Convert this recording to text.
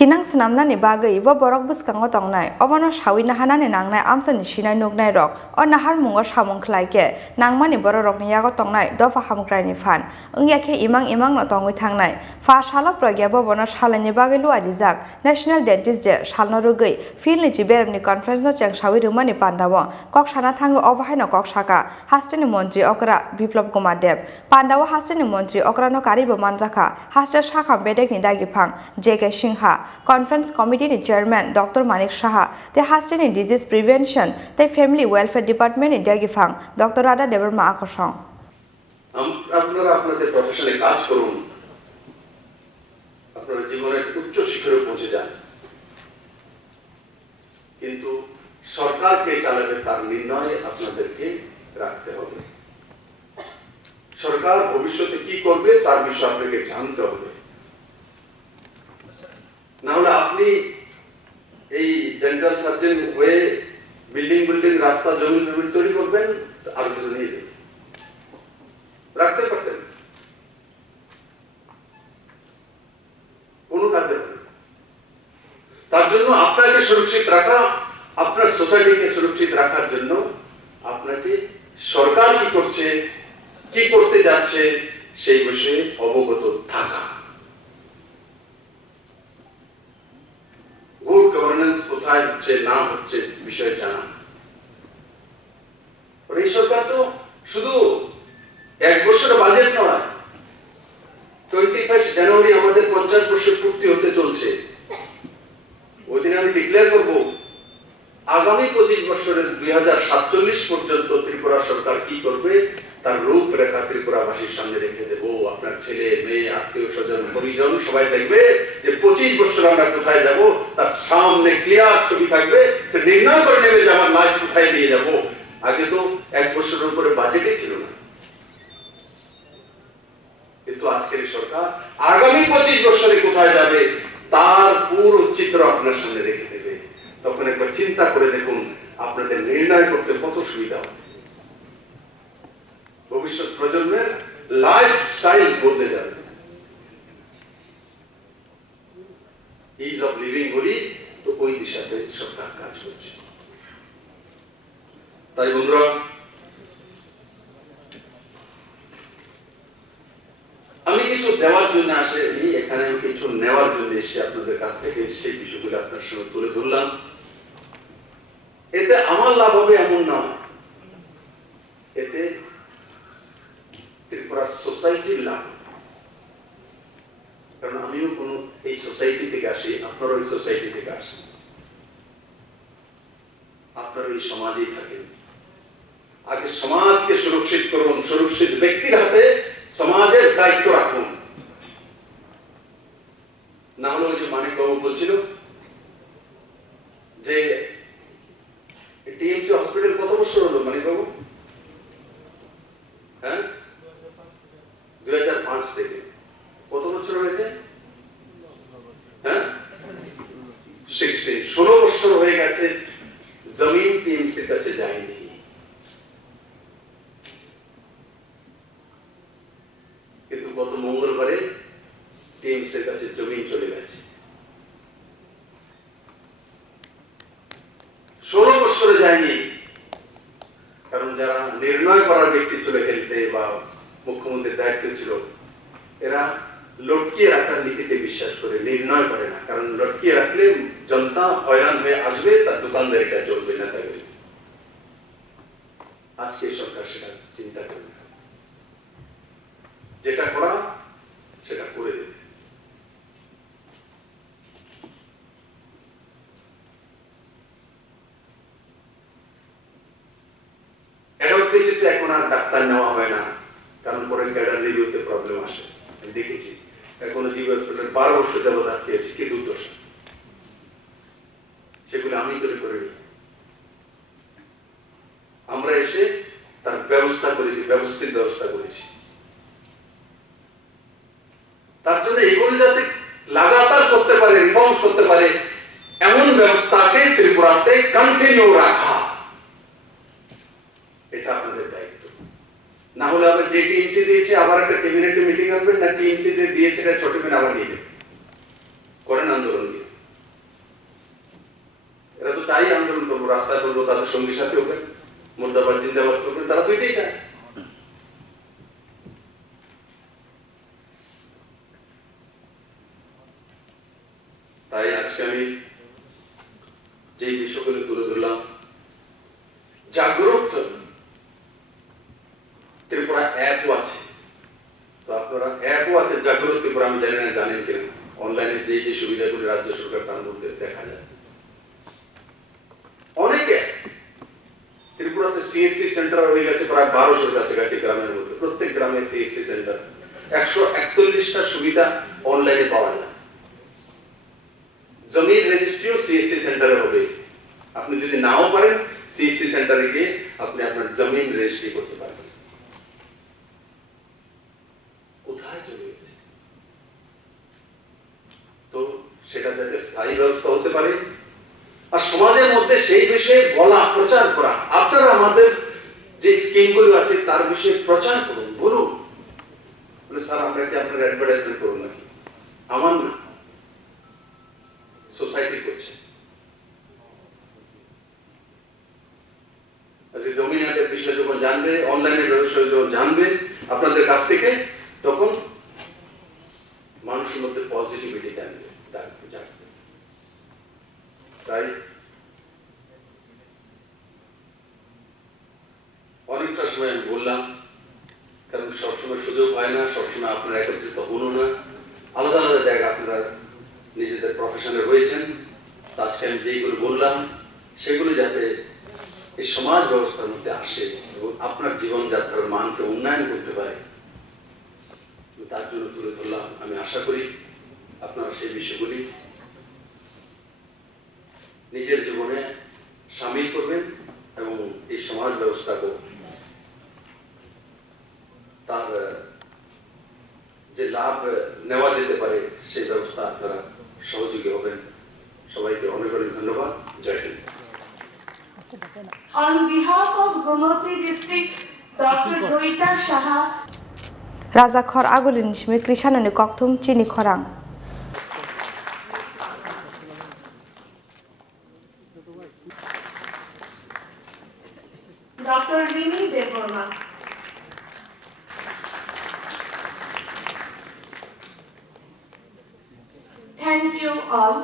Tinang senamnani bagai bo borok buskango tongnai obono sawina hanani nangnai amsani sinai nugnai rok o nahar mungo samung khlaike nangmani borok ni yago tongnai dofa hamukrai fan ungyakhe imang no tongui thangnai fa sala pragya bo bono salani bagai lu ajijak National Dentist Day salno rugui filni chiberni conference no chang sawi rumani pandawo kok sana thango obahaino kok saka hasteni mantri okra Biplop Kumar Dev pandawo hasteni mantri okra no karibo manjaka haster shaka bedek ni dagi phang JK Singha Conference Committee Chairman Dr. Manik Shaha, the Hasteni Disease Prevention, the Family Welfare Department in Dagifang, Dr. Radha Devarma Akosong. আপনারা আপনাদের প্রফেশনে কাজ করুন, আপনারা জীবনের উচ্চ শিখরে পৌঁছে যান, কিন্তু সরকারকে চালাবে তার নির্ণয় আপনাদেরকে রাখতে হবে। সরকার ভবিষ্যতে কি করবে তার বিষয়ে আপনাকে জানতে হবে। না হলে আপনি এই ডেন্টাল সার্জন হয়ে বিল্ডিং রাস্তা জমি তৈরি করবেন আর কিছু নিয়ে দেবেন, রাখতে পারতেন কোনো কাজে হবে। তার জন্য আপনাকে সুরক্ষিত রাখা, আপনার সোসাইটিকে সুরক্ষিত রাখার জন্য আপনাকে সরকার কি করছে, কি করতে যাচ্ছে সেই বিষয়ে অবগত থাকা। গুড গভর্নেন্স কোথায় হচ্ছে না হচ্ছে বিষয়ে জানা। এই সরকার তো শুধু এক বছর বাজেট নয়, 25 জানুয়ারি আমাদের 50 বছর পূর্তি হতে চলছে। ওই দিন আমি ডিক্লেয়ার করব আগামী 25 বছরের 2047 পর্যন্ত ত্রিপুরা সরকার কি করবে তার রূপরেখা ত্রিপুরাবাসীর সামনে রেখে দেব। আপনার ছেলে মেয়ে আত্মীয় স্বজন পরিজন সবাই দেখবে যে 25 বছর আমরা কোথায় যাব, তার সামনে ক্লিয়ার ছবি থাকবে, সে নির্ণয় করে নেবে যে আমার লাইফ কোথায় নিয়ে যাব। আগে তো এক বছরের উপরে বাজেটই ছিল না, কিন্তু আজকের সরকার আগামী 25 বছরে কোথায় যাবে তার পুরো চিত্র আপনার সামনে রেখে দেবে। তখন একবার চিন্তা করে দেখুন আপনাদের নির্ণয় করতে কত সুবিধা হবে। ভবিষ্যৎ প্রজন্মের লাইফস্টাইল বদলে যাবে। ইজ অফ লিভিং বলি তো ওই দিশাতে সরকার কাজ করছে। তাই বন্ধুরা, আমি কিছু দেওয়ার জন্য আসেনি, এখানে আমি কিছু নেওয়ার জন্য এসে আপনাদের কাছ থেকে সেই বিষয়গুলো আপনার সঙ্গে তুলে ধরলাম। এতে আমার লাভ হবে এমন না, এতে ত্রিপুরার সোসাইটির লাভ। কারণ আমিও কোনো এই সোসাইটি থেকে আসি, আপনারা ওই সোসাইটি থেকে আসেন, আপনারা ওই সমাজেই থাকেন। আগে সমাজকে সুরক্ষিত করুন, সুরক্ষিত ব্যক্তির হাতে সমাজের দায়িত্ব রাখুন। না হলে ওই যে মানিক বাবু বলছিল যে টিএমসি হসপিটাল কত বছর হলো মানিক বাবু? হ্যাঁ, 2005 থেকে কত বছর হয়েছে? হ্যাঁ, 16 বছর হয়ে গেছে জমিন টিএমসির কাছে যায়নি। কিন্তু গত মঙ্গলবারে টিএমসির কাছে জমিন চলে গেছে। 16 বছরে যায়নি, কারণ যারা নির্ণয় করার ব্যক্তি ছিল খেলতে বা মুখ্যমন্ত্রীর দায়িত্ব ছিল, এরা লটকিয়ে রাখার নীতিতে বিশ্বাস করে, নির্ণয় করে না। কারণ লটকিয়ে রাখলে জনতা হয়রান হয়ে আসবে, তার দোকানদারিটা চলবে না। তাই আজকে সরকার সেটা চিন্তা করবে, যেটা করা সেটা করে দেবে। অ্যাডভোকেসিতে এখন আর ডাক্তার নেওয়া হয় না, কারণ পরে ক্যাডার রিভিউতে প্রবলেম আসে। আমি দেখেছি এখন জিবি হসপিটাল 12 বছর যাবত আটকেছে, কি দুর্দশা। সেগুলো আমি তৈরি করে নিই, আমরা এসে তার ব্যবস্থা করেছি, ব্যবস্থিত ব্যবস্থা করেছি। তার জন্য এগুলো যাতে লাগাতার করতে পারে, রিফর্মস করতে পারে, এমন ব্যবস্থাকে ত্রিপুরাতে কন্টিনিউ রাখা, এটা আপনাদের দায়িত্ব। না হলে আবার যে টিএমসি দিয়েছে আবার একটা ক্যাবিনেট মিটিং হবে, না টিএমসি দিয়েছে ছোট আবার নিয়ে করেন আন্দোলন দিয়ে। রাস্তায় বলবো তাদের সঙ্গীর সাথে ওঠেন, মুর্দাবাদ জিন্দাবাদ করবেন, তারা তো এটাই চায়। তাই আজকে আমি যে বিষয়গুলো তুলে ধরলাম, জাগ্রত ত্রিপুরা অ্যাপও আছে, তো আপনারা অ্যাপও আছে জাগ্রত ত্রিপুরা, আমি জানি না জানেন কিনা, অনলাইনে যে সুবিধাগুলি রাজ্য সরকার তার মধ্যে দেখা যায় অনেকে। ত্রিপুরাতে সিএসসি সেন্টার হয়ে গেছে প্রায় 1200 কাছাকাছি গ্রামের মধ্যে, প্রত্যেক গ্রামে সিএসসি সেন্টার, 141টা সুবিধা অনলাইনে পাওয়া যায়। জমির রেজিস্ট্রিও সিএসসি সেন্টারে হবে, আপনি যদি নাও পারেন সিএসসি সেন্টারে গিয়ে আপনি আপনার জমিন রেজিস্ট্রি করতে পারবেন। কোথায় চলে গেছে? তো সেটা যাতে স্থায়ী ব্যবস্থা হতে পারে, আর সমাজের মধ্যে সেই বিষয়ে বলা, প্রচার করা। আপনারা আমাদের যে স্কিমগুলো আছে তার বিষয়ে প্রচার করুন, বলুন। বলে স্যার আমরা কি আপনার অ্যাডভার্টাইজমেন্ট করুন নাকি? আমার না, সোসাইটি করছে। আজকে জমি হাটের বিষয়ে যখন জানবে, অনলাইনের ব্যবসায় যখন জানবে আপনাদের কাছ থেকে, তখন মানুষের মধ্যে পজিটিভিটি জানবে। তাই অনেকটা সময় আমি বললাম, কারণ সবসময় সুযোগ হয় না, সবসময় আপনারা একত্রিত হন না, আলাদা আলাদা জায়গা আপনারা নিজেদের প্রফেশনে রয়েছেন। আজকে আমি যেগুলো বললাম সেগুলো যাতে এই সমাজ ব্যবস্থার মধ্যে আসে এবং আপনার জীবনযাত্রার মানকে উন্নয়ন করতে পারে, তার জন্য তুলে ধরলাম। আমি আশা করি আপনারা সেই বিষয়গুলি নিজের জীবনে সামিল করবেন এবং এই সমাজ ব্যবস্থাকে তার যে লাভ নেওয়া যেতে পারে সেই ব্যবস্থা আপনারা সহযোগী হবেন। সবাইকে অনেক অনেক ধন্যবাদ। জয় Hind. On behalf of Gomoti District, Dr. Doita Shaha, Razakhor agulin shmi krishanani koktum chini khorang. Dr. Rini Devorma. Thank you all.